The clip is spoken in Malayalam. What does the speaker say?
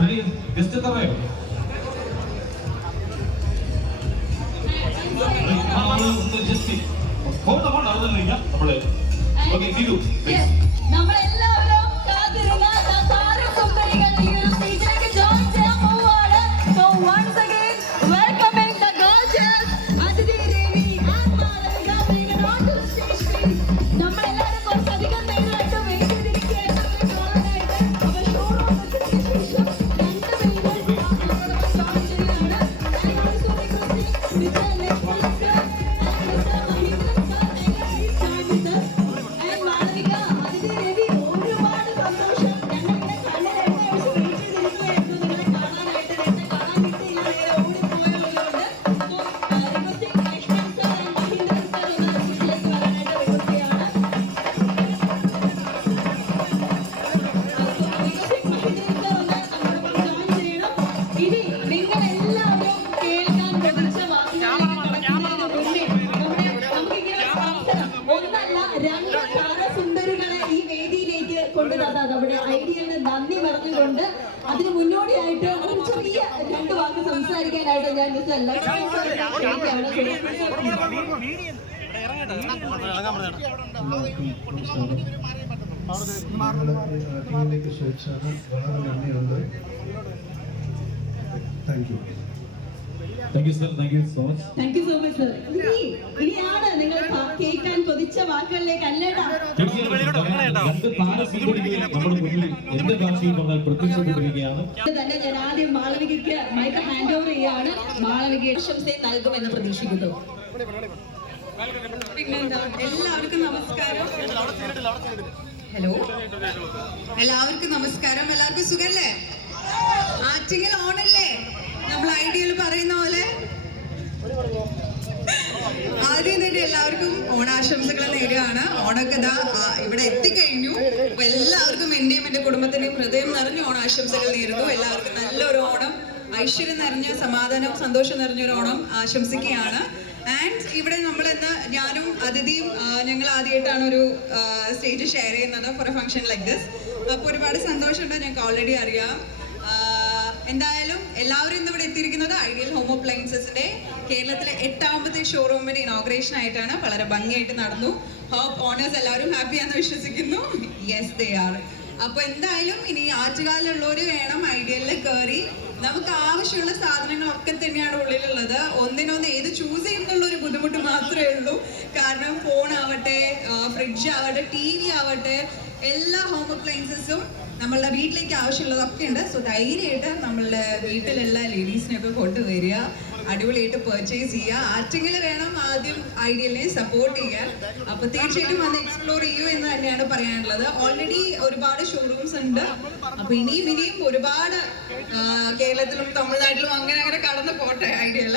അറിയില്ല ജസ്റ്റ് എത്ര പറയാം ജസ്റ്റ് ഫോൺ നമ്മൾ അറിഞ്ഞില്ല നമ്മൾ ഓക്കെ ദിലു വേദിയിലേക്ക് കൊണ്ടുതന്ന നമ്മുടെ ഐഡിയന് നന്ദി പറഞ്ഞുകൊണ്ട് അതിന് മുന്നോടിയായിട്ട് ഒരു ചെറിയ രണ്ട് വാക്ക് സംസാരിക്കാനായിട്ട് ഞാൻ മിസ്. ടീമിലേക്ക് ക്ഷണിച്ചാണ് വളരെ നന്ദിയുണ്ട്. Thank you thank you sir thank you so much Thank you so much, sir. ഇനി ഇനിയാണ് നിങ്ങൾ കേൾക്കാൻ കൊതിച്ച വാക്കുകളിലേക്ക് അല്ലേട്ടാ? രണ്ട് താരസുന്ദരികൾ നമ്മുടെ മുന്നിൽ എന്റെ ഭാഷയിൽ പറഞ്ഞാൽ പ്രത്യക്ഷപ്പെട്ടിരിക്കുകയാണ്. തന്നെ ഞാൻ ആദ്യം മാളവികയ്ക്ക് മൈക്ക് ഹാൻഡ് ഓവർ ചെയ്യാണ് മാളവിക ആശംസയെ നൽകുമെന്ന് പ്രതീക്ഷിക്കുന്നു. പിന്നെന്താ? എല്ലാവർക്കും നമസ്കാരം. ഹലോ? എല്ലാവർക്കും നമസ്കാരം. എല്ലാവർക്കും സുഖല്ലേ? ആറ്റിങ്ങൽ ഓണല്ലേ? നമ്മൾ ഐഡിയൽ പറയുന്ന പോലെ? ആദ്യം തന്നെ എല്ലാവർക്കും ഓണാശംസകൾ നേരുകയാണ്. ഓണൊക്കെ ഇവിടെ എത്തിക്കഴിഞ്ഞു. എന്റെയും എന്റെ കുടുംബത്തിന്റെയും ഹൃദയം നിറഞ്ഞ ഓണം ആശംസകൾ നേരുന്നു. എല്ലാവർക്കും നല്ലൊരു ഓണം. ഐശ്വര്യം നിറഞ്ഞ സമാധാനം സന്തോഷം നിറഞ്ഞൊരു ഓണം ആശംസിക്കുകയാണ്. ആൻഡ് ഇവിടെ നമ്മൾ ഇന്ന് ഞാനും അതിഥിയും ഞങ്ങൾ ആദ്യമായിട്ടാണ് ഒരു സ്റ്റേജ് ഷെയർ ചെയ്യുന്നത് for a function like this അപ്പോൾ ഒരുപാട് സന്തോഷമുണ്ട്. ഞങ്ങൾക്ക് ഓൾറെഡി അറിയാം. എന്തായാലും എല്ലാവരും ഇന്ന് ഇവിടെ എത്തിയിരിക്കുന്നത് ഐഡിയൽ ഹോം അപ്ലയൻസസിന്റെ കേരളത്തിലെ എട്ടാമത്തെ ഷോറൂമിന്റെ ഇനോഗ്രേഷൻ ആയിട്ടാണ്. വളരെ ഭംഗിയായിട്ട് നടന്നു. ഹോപ്പ് ഓണേഴ്സ് എല്ലാവരും ഹാപ്പിയാണെന്ന് വിശ്വസിക്കുന്നു. യെസ് ദേ ആർ അപ്പൊ എന്തായാലും ഇനി ആറ്റുകാലുള്ളവർ വേണം ഐഡിയലിൽ കയറി നമുക്ക് ആവശ്യമുള്ള സാധനങ്ങളൊക്കെ തന്നെയാണ് ഉള്ളിലുള്ളത്. ഒന്നിനൊന്ന് ഏത് ചൂസ് ചെയ്യുന്നുള്ള ഒരു ബുദ്ധിമുട്ട് മാത്രമേ ഉള്ളൂ. കാരണം ഫോൺ ആവട്ടെ ഫ്രിഡ്ജ് ആവട്ടെ ടി വി ആവട്ടെ എല്ലാ ഹോം അപ്ലയൻസസും നമ്മളുടെ വീട്ടിലേക്ക് ആവശ്യമുള്ളതൊക്കെ ഉണ്ട്. സോ ധൈര്യമായിട്ട് നമ്മളുടെ വീട്ടിലുള്ള ലേഡീസിനെയൊക്കെ കൊണ്ടുവരിക. അടിപൊളിയായിട്ട് പെർച്ചേസ് ചെയ്യുക. ആർക്കെങ്കിൽ വേണം ആദ്യം ഐഡിയലിനെ സപ്പോർട്ട് ചെയ്യാൻ. അപ്പൊ തീർച്ചയായിട്ടും വന്ന് എക്സ്പ്ലോർ ചെയ്യൂ എന്ന് തന്നെയാണ് പറയാനുള്ളത്. ഓൾറെഡി ഒരുപാട് ഷോറൂംസ് ഉണ്ട്. അപ്പൊ ഇനിയും ഇനിയും ഒരുപാട് കേരളത്തിലും തമിഴ്നാട്ടിലും അങ്ങനെ അങ്ങനെ കടന്നു പോട്ടെ ഐഡിയൽ